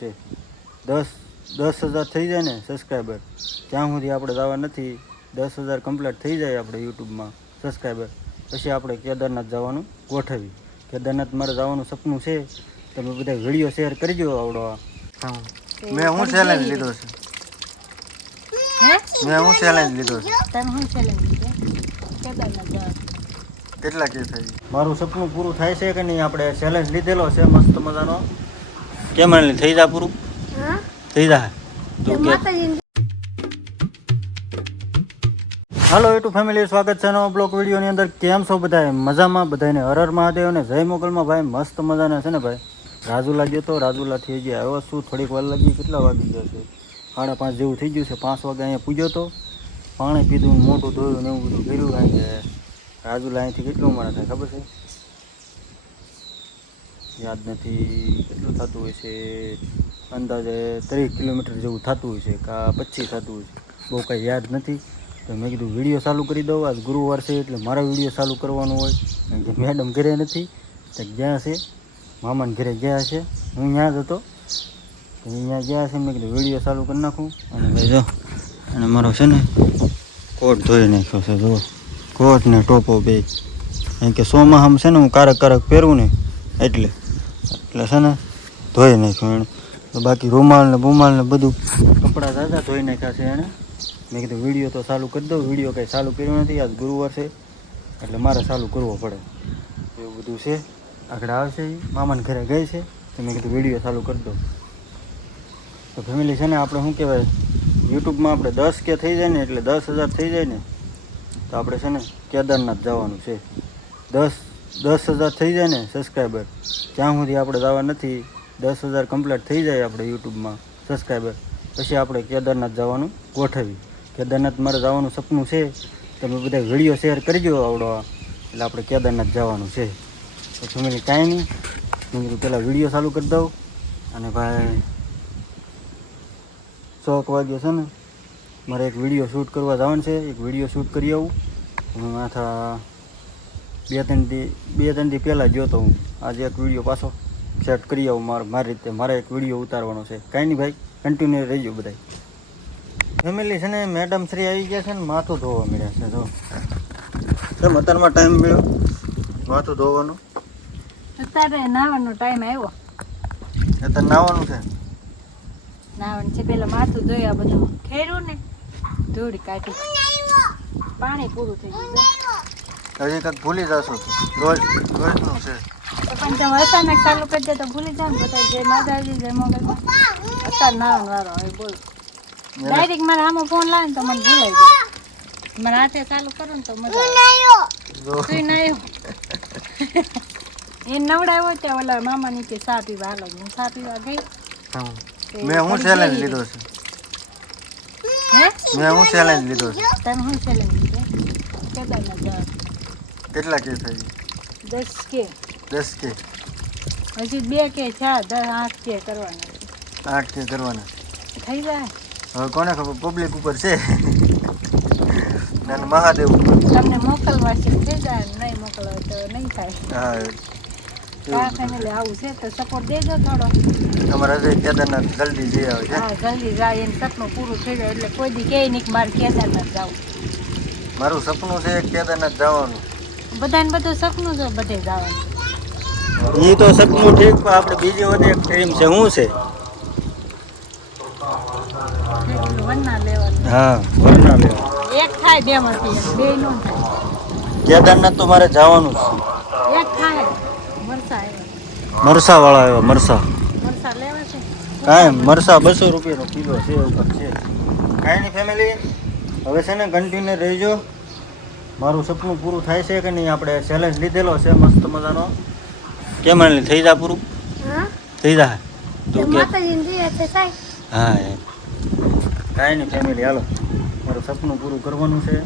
છે. 10,000 થઈ જાય ને સબસ્ક્રાઈબર, ત્યાં સુધી આપણે જવા નથી. 10,000 કમ્પ્લીટ થઈ જાય આપણે યુટ્યુબમાં સબસ્ક્રાઈબર, પછી આપણે કેદારનાથ જવાનું ગોઠવી. કેદારનાથ મારે જવાનું સપનું છે. તમે બધા વિડીયો શેર કરજો. આવડો મેં હું ચેલેન્જ લીધો છે. મેં હું ચેલેન્જ લીધો છે. કેટલા કે થઈ મારું સપનું પૂરું થાય છે કે નહીં? આપણે ચેલેન્જ લીધેલો છે મસ્ત મજાનો. કેમ થઈ જા પૂરું? થઈ જા. હાલો યુટ્યુબ ફેમિલી, સ્વાગત છે નવા બ્લોગ વિડીયોની અંદર. કેમ છો બધા? મજામાં? બધાને હર હર મહાદેવ ને જય મોગલમાં. ભાઈ મસ્ત મજાના છે ને ભાઈ. રાજુલા ગયો તો, રાજુલાથી હજી આવ્યો શું, થોડીક વાર લાગી. કેટલા વાગી ગયા છે? 5:30 જેવું થઈ ગયું છે. 5 વાગે અહીંયા પૂજ્યો તો, પાણી પીધું, મોટું ધોયું ને એવું બધું કર્યું. કારણ કે રાજુલા અહીંથી કેટલું મારે થાય ખબર છે? યાદ નથી કેટલું થતું હોય છે. અંદાજે 30 કિલોમીટર જેવું થતું હોય છે, કાં 25 થતું હોય છે. બહુ કાંઈ યાદ નથી. તો મેં કીધું વિડીયો ચાલુ કરી દઉં. આજ ગુરુવાર છે એટલે મારા વિડીયો ચાલુ કરવાનું હોય. કારણ કે મેડમ ઘરે નથી, તો ગયા છે મામાને ઘરે ગયા છે. હું ત્યાં જ હતો, અહીંયા ગયા છે. મેં કીધું વિડીયો ચાલુ કરી નાખું. અને ભાઈ જો, અને મારો છે ને કોટ ધોઈ નાખ્યો છે. જો કોટ ને ટોપો બે. કારણ કે સોમાં છે ને હું કારક પહેરું ને એટલે છે ને ધોઈ નાખ્યું એણે. તો બાકી રૂમાલ ને બુમાલ ને બધું કપડાં દાદા ધોઈ નાખ્યા છે એણે. મેં કીધું વિડીયો તો ચાલુ કરી દઉં. વિડીયો કંઈ ચાલુ કર્યો નથી. આજ ગુરુવાર છે એટલે મારે ચાલુ કરવો પડે. એવું બધું છે. આગળ આવશે એ મામાને ઘરે ગઈ છે, તો મેં કીધું વિડીયો ચાલુ કરી દઉં. તો ફેમિલી છે ને આપણે શું કહેવાય, યુટ્યુબમાં આપણે 10K થઈ જાય ને, એટલે 10,000 થઈ જાય ને, તો આપણે છે ને કેદારનાથ જવાનું છે. 10,000 થઈ જાય ને સબસ્ક્રાઈબર, ત્યાં સુધી આપણે જવા નથી. 10,000 કમ્પ્લીટ થઈ જાય આપણે યુટ્યુબમાં સબસ્ક્રાઈબર, પછી આપણે કેદારનાથ જવાનું ગોઠવી. કેદારનાથ મારે જવાનું સપનું છે. તમે બધા વિડીયો શેર કરજો આવડો, એટલે આપણે કેદારનાથ જવાનું છે. તો ફેમિલી કાંઈ નહીં, મેં કીધું પહેલાં વિડીયો ચાલુ કરી દઉં. અને ભાઈ 6 વાગ્યે છે ને મારે એક વિડીયો શૂટ કરવા જવાનું છે. એક વિડીયો શૂટ કરી આવું. હું માથા 2-3 દી પહેલાં ગયો તો હું. આજે એક વિડીયો પાછો સેટ કરી આવું મારી રીતે. મારે એક વિડીયો ઉતારવાનો છે. કાંઈ નહીં ભાઈ, કન્ટિન્યુ રહીજો બધા. ફેમિલી છે ને મેડમ શ્રી આવી ગયા છે ને માથું ધોવા મળ્યા છે. જો કેમ અત્યારમાં ટાઈમ મળ્યો માથું ધોવાનો? અત્યારે નાવાનો ટાઈમ આવ્યો. અત્યારે નાવાનું છે? નાવાનું છે. પેલા માથું ધોયા, બધું ખેર્યું ને ધૂળ કાઢી, પાણી પૂરું થઈ ગયું. હજી કંઈક ભૂલી જશો. રોજનું છે. તો પણ તમે અચાનક ચાલુ કરી દે તો ભૂલી જાવ ને બધા. જય માતાજી, જય મોગલમાં. અત્યારે નાવાનો વારો હવે બોલ. ડાયરેક્ટ મારે આમાં ફોન લાવે ને તો મને ભૂલાઈ જાય. મારા હાથે ચાલુ કરું ને તો મજા આવે. તું નાયો એ નવડાવ્યો ત્યાં ઓલા મામા નીચે ચા પીવા હાલો. હું ચા પીવા ગઈ. મેં હું ચેલેન્જ લીધો છે. મેં હું ચેલેન્જ લીધો છે. તમે હું ચેલેન્જ લીધો? કેદારનાથ જવાનું. કેટલા કે થઈ? 10K. 10K હજી 2K છે. 8K કરવાના. 8K કરવાના થઈ જાય. હવે કોને ખબર, પબ્લિક ઉપર છે અને મહાદેવ તમને મોકલવા છે થઈ જાય, નહીં મોકલવા તો નહીં થાય. હા, ફેમિલી આવું છે તો સપોર્ટ દેજો થોડો. તમારા હજી કેદારનાથ જલ્દી જઈ આવે છે. હા, જલ્દી જાય. એનું સપનું પૂરું થઈ જાય એટલે કોઈ દી કહે નહીં કે મારે કેદારનાથ જવું. મારું સપનું છે કેદારનાથ જવાનું. બધાને બધું સપનું છે, બધે જવાનું. એ તો સપનું ઠીક, પણ આપણે બીજી બધી એક ડ્રીમ છે. શું છે? વરના લેવાનું. હા, વરના લેવાનું. એક થાય બે માંથી, બે નો થાય. કેદારનાથ તો મારે જવાનું જ છે. એક થાય. મરસા આવ્યા. મરસા વાળા આવ્યા. મરસા લેવા છે. કાંઈ મરસા 200 રૂપિયાનો કિલો છે. ઉપર છે. કાંઈ નહીં ફેમિલી, હવે છે ને કન્ટિન્યુ રહીજો. મારું સપનું પૂરું થાય છે કે નહીં? આપણે ચેલેન્જ લીધેલો છે મસ્ત મજાનો. કેમ થઈ જા પૂરું? થઈ જા. હા એમ. કાંઈ નહીં ફેમિલી, હાલો મારું સપનું પૂરું કરવાનું છે.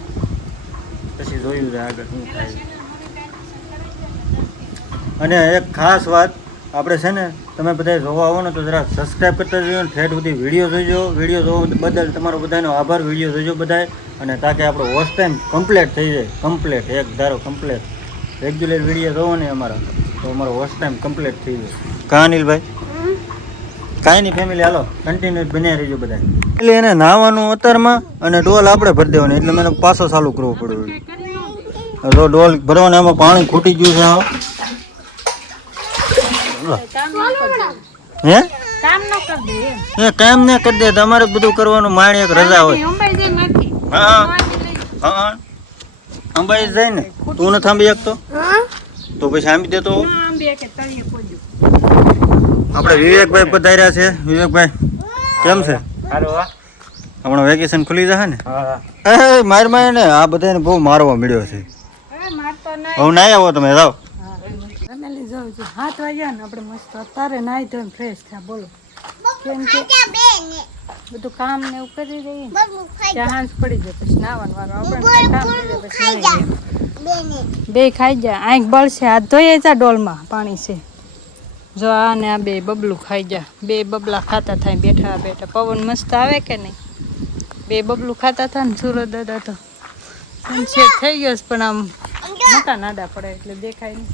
પછી જોયું છે આગળ શું થાય. અને એક ખાસ વાત, આપણે છે ને તમે બધા જોવા આવો ને તો જરા સબસ્ક્રાઈબ કરતા જજો ને ઠેઠ સુધી વિડીયો જોઈજો. વિડીયો જોવા બદલ તમારો બધાનો આભાર. વિડીયો જોઈજો બધાએ, અને તાકે આપણો વોચ ટાઈમ કમ્પ્લીટ થઈ જાય. કમ્પ્લીટ એક ધારો કમ્પ્લીટ રેગ્યુલર વિડીયો જોવો ને અમારા, તો અમારો વોચ ટાઈમ કમ્પ્લીટ થઈ જાય. કા અનિલભાઈ? કાંઈ નહીં ફેમિલી, હાલો કન્ટિન્યુ બન્યા રહેજો બધા. એટલે એને નાહવાનું અત્યારમાં અને ડોલ આપણે ભરી દેવાની, એટલે મને પાછો ચાલુ કરવો પડ્યો. જો ડોલ ભરવાને એમાં પાણી ખૂટી ગયું છે. હે કામ ન કર દે એ કામ ને કરી દે, તમારે બધું કરવાનું. માણી એક રજા હોય. અંબાઈ જઈ નથી. હા હા અંબાઈ જાય ને, તું નથી આંબી શકતો તો પછી આંબી દેતો. આંબી કે તળિયે પોજો. આપણે વિવેકભાઈ પધાર્યા છે. વિવેકભાઈ કેમ છે? હમણાં વેકેશન ખુલી જશે ને? એ માર ને આ બધાને બહુ મારવા મળ્યો છે. મારતો નહીં. હવે ના આવો તમે, જાઓ. ફેમિલી જાઉં છું. 7 વાગ્યા ને આપણે મસ્ત અત્યારે નાહી ધોઈને ફ્રેશ થયા. બોલો કેમ કે બધું કામ ને એવું કરી રહીએ ત્યાં હાંસ પડી જાય પછી નાવાનું વારો આપણે કામ કરી જાય પછી નાહી. બે ખાઈ જાય. આંખ બળશે. હાથ ધોઈએ જા ડોલમાં પાણી છે. જો આ ને આ બે બબલું ખાઈ જા. બે બબલા ખાતા થાય બેઠા બેઠા. પવન મસ્ત આવે કે નહીં? બે બબલું ખાતા હતા ને સુરત દાદા તો સનસેટ થઈ ગયો છે પણ આમ મોટા નાડા પડે એટલે દેખાય નહીં.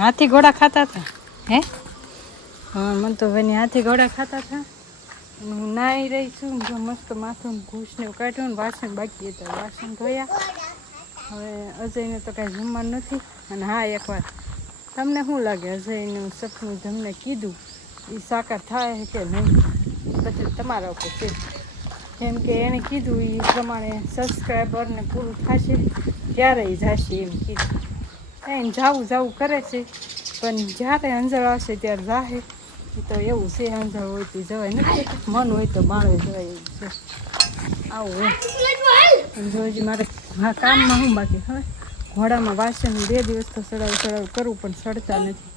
હાથી ઘોડા ખાતા હતા. હે હા મને તો ભાઈ હાથી ઘોડા ખાતા હતા. હું નાહી રહી છું જો મસ્ત માથું ઘૂસ ને એવું કાઢ્યું ને વાસણ બાકી હતા. વાસણ ધોયા. હવે અજયને તો કાંઈ જમવાનું નથી. અને હા એકવાર તમને શું લાગે અજયનું સપનું તમને કીધું એ સાકાર થાય કે નહીં પછી તમારા ઉપર છે. કેમ કે એણે કીધું એ પ્રમાણે સબસ્ક્રાઈબરને પૂરું થશે ત્યારે એ જશે એમ કીધું. એને જાવું કરે છે પણ જ્યારે અંજળ આવશે ત્યારે જાહે. એ તો એવું છે, અંજળ હોય તો જવાય નથી, મન હોય તો માળવે જવાય એવું છે. આવું હોય જો હજી મારે હા કામમાં શું બાકી હવે ઘોડામાં વાસણ 2 દિવસ તો સડાવ કરવું પણ સડતા નથી.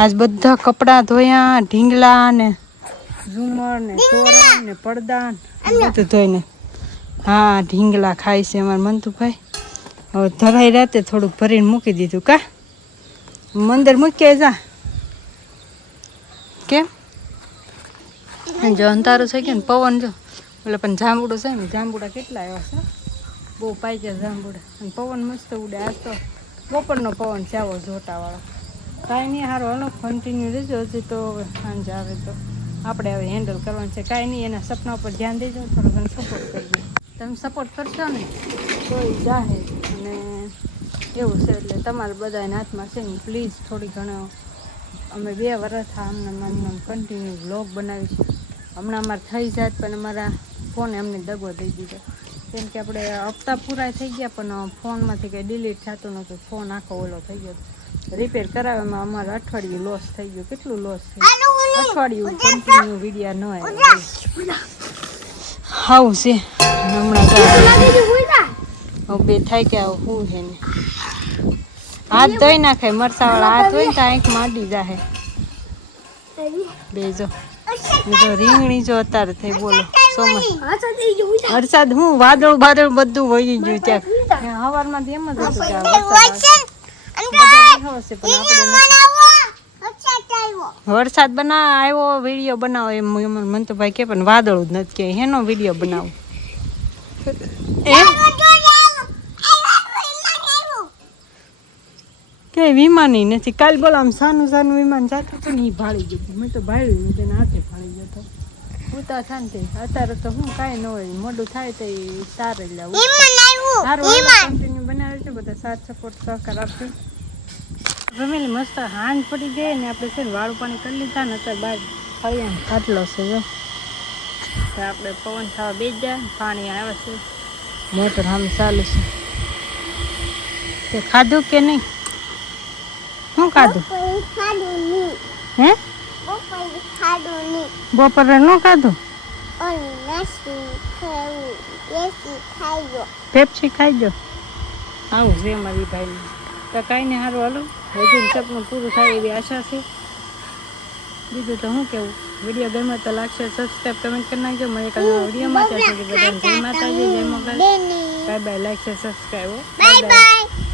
આજ બધા કપડાં ધોયા, ઢીંગલા ને ઝુમર ને તોરણ ને પડદા બધું ધોઈને. હા ઢીંગલા ખાય છે અમારા મંતુભાઈ. હવે ધરાઈ રાતે થોડુંક ભરીને મૂકી દીધું. કા મંદિર મૂકી જા કેમ જો અંધારું થઈ ગયું ને પવન જો એટલે પણ જાંબુડો છે ને જાંબુડા કેટલા આવ્યા છે બહુ પાક્યા જાંબુડા અને પવન મસ્ત ઉડે. આજ તો બપોરનો પવન છે આવો જોટાવાળો. કાંઈ નહીં હારો હાલો કન્ટિન્યુ રહેજો. હજી તો સાંજ આવે તો આપણે હવે હેન્ડલ કરવાનું છે. કાંઈ નહીં એના સપના ઉપર ધ્યાન દેજો, થોડો ઘણો સપોર્ટ કરજો. તમે સપોર્ટ કરશો ને તો એ જાહે અને એવું છે એટલે તમારે બધાના હાથમાં છે ને પ્લીઝ થોડી ઘણો. અમે 2 વર્ષ અમને કન્ટિન્યુ વ્લોગ બનાવીશું. હમણાં અમારે થઈ જાત પણ અમારા ફોને અમને દગો દઈ દીધો કેમ કે આપણે હપ્તા પૂરા થઈ ગયા પણ ફોનમાંથી કંઈ ડિલીટ થતું નહોતું. ફોન આખો ઓલો થઈ ગયો. રિપેર કરાવવામાં અમારે અઠવાડિયું લોસ થઈ ગયું. કેટલું લોસ થયું? અઠવાડિયું કન્ટિન્યુ વિડીયો ન આવ્યો. હાવું છે હમણાં બે થાય કે આવું શું છે ને હાથ ધોઈ નાખાય. મરસાવાળા હાથ હોય તો આંખમાં અડી જાય. બે જો રીંગણી જો અત્યારે થઈ બોલો ચોમાસ વરસાદ હું વાદળ બધું વહી ગયું ત્યાં હવારમાં એમ જ હતું કે વરસાદ આવ્યો વિડીયો બનાવો એમ મને તો ભાઈ કે પણ વાદળ જ નથી કે એનો વિડીયો બનાવો કે વિમાની નથી. કાલ બોલો આમ સાનું વિમાન જતું હતું ને એ ભાળી ગયું. મેં તો ભાળ્યું નહીં તેને હાથે ભાળી ગયો હતો. ઉતા થાય ને અત્યારે તો હું કાંઈ ન હોય મોડું થાય તો એ તારે જ લાવું. સારું કન્ટિન્યુ બનાવે છે બધા સાથ સપોર્ટ સહકાર આપજો. ફેમિલી મસ્ત હાંજ પડી ગઈ ને આપણે છે ને વાળું પાણી કરી લીધા ને અત્યારે બહાર ફળિયાનો ખાટલો છે જો તો આપણે પવન ખાવા બેસી જાય. પાણી આવે છે મોટર સામે ચાલુ છે. તે ખાધું કે નહીં? શું ખાધું? હે બપોરે ન ખાધું? પેપ્સી ખાઈ જો. આવું છે અમારી ભાઈ તો કાંઈ નહીં સારું હાલો. હજુ સપનું પૂરું થાય એવી આશા છે. બીજું તો શું કેવું? વિડીયો ગમે તો લાગશે સબસ્ક્રાઈબ કમેન્ટ કરી નાખજો. મને કાલે વિડીયોમાં ત્યાં સુધી બધાને જય માતાજી જય મોગલ. Bye bye. લાઈક છે સબસ્ક્રાઈબ. Bye by.